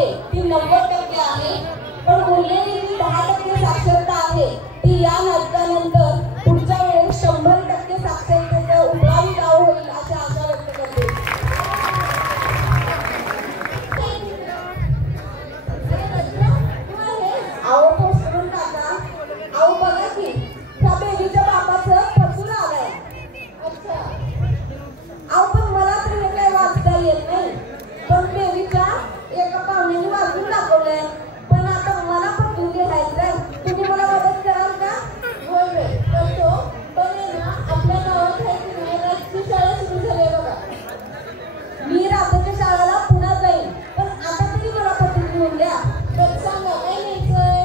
आहे ती 90% आहे, पण उरलेली जी 10% साक्षरता आहे ती या नाटकानंतर पुढच्या वेळेस 100% साक्षरतेचं उमरावी गाव होईल अशी आशा व्यक्त करते. अहो पोस्ट करून टाका. अहो बघा की त्या बेबीच्या बापाचं पत्र आलंय. अच्छा. अहो पण मला तर हे काही वाचता येत नाही, पण बेबीच्या एका पाहुण्याने वाचून दाखवलंय. पण आता मला पटवून लिहायचंय. तुम्ही मला मदत कराल का? होय होय करतो, पण ना आपल्या गावात राजकीय शाळा सुरू झाली आहे बघा. मी राजाच्या शाळेला पुन्हा जाईन, पण आता तरी मला पटवून लिहून द्या. तर सांगा काय लिहायचंय?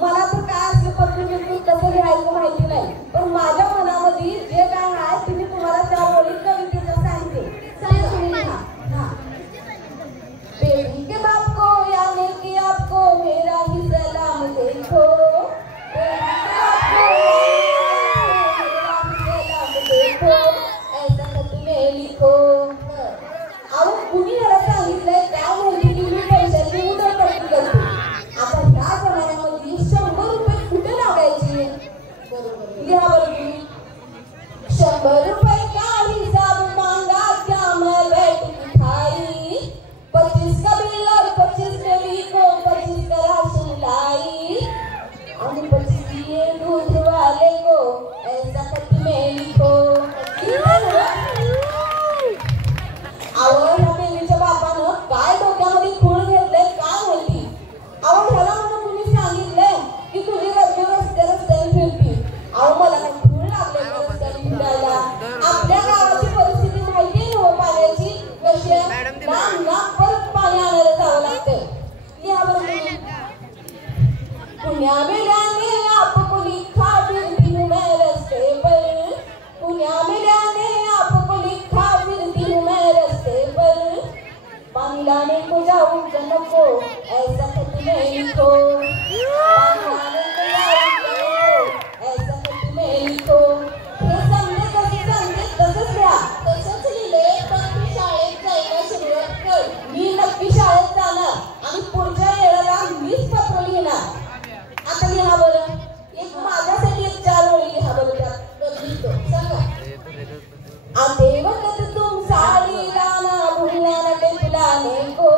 मला तर काय असं पत्र बिलकुल कसं लिहायचं माहिती नाही, पण माझ्या मनामध्ये जे काय आहे ते मी तुम्हाला 4 ओळीत कवितेचं सांगते. सांगा तुम्ही लिहा. बेबी के बाप को यानी कि आपको मेरा ही सलाम देखो. बेबी के बाप को मेरा ही सलाम देखो, ऐसा खत में लिखो. अहो कुणी मला सांगितलंय त्या माहिती की मी पैशाची उधळपट्टी करते. आता ह्या जमान्यामध्ये 100 रुपये कुठे लागायचे? लिहा बरं तुम्ही. 100 रुपये का हिसाब मांगा क्या मैं बैठ मिठाई. 25 का बिल और 25 बेबी को 25 का राशन लाई. और 25 दिए दूध वाले को, ऐसा खत में लिखो. अहो ह्या बेबीच्या बापानं काय डोक्यामध्ये खूळ घेतलंय काय माहिती. अहो ह्याला म्हणून कुणी सांगितलंय की तुझी रस्ते रस्त्याने फिरती. अहो मला काय खूळ लागले रस्त्याने फिरायला. आपल्या गावाची परिस्थिती माहिती आहे हो पाण्याची कशी आहे. लांब परत पाणी आणायला जावं लागतंय. लिहा बरं तुम्ही. पुण्या मेल्याने आपको लिखा फिरती हूँ मैं रस्ते पर. पुण्या मेल्याने आपको लिखा फिरती हूँ मैं रस्ते पर. पानी लाने को जाऊं जन्म को, ऐसा खत में लिखो. पानी लाने को जाऊं जन्म को, ऐसा खत में लिखो. हे समजे तसंच लिहा. तसंच लिहिले, पण तू शाळेत जायला सुरुवात कर. मी नक्की शाळेत जाणार आणि पुढच्या वेळेला मीच पत्र लिहिणार. आता लिहा बरं. एक माझ्यासाठी एक 4 ओळी लिहा बरं. त्यात लिहितो सांगा. आते वक्त तुम साड़ी लाना भूलना न टिपलाने को.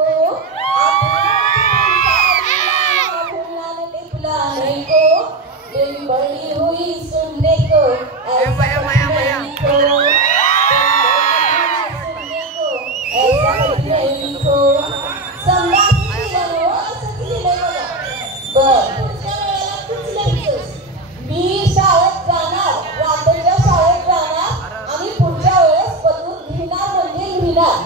भूलना न टिपलाने को. मेरी बड़ी हुई सुनने को, ऐसा लिखो. सुनने को, ऐसा लिखो. समजा मी शाळेत जाणार, रात्रीच्या शाळेत जाणार आणि पुढच्या वेळेस पत्र लिहिणार म्हणजे लिहिणार.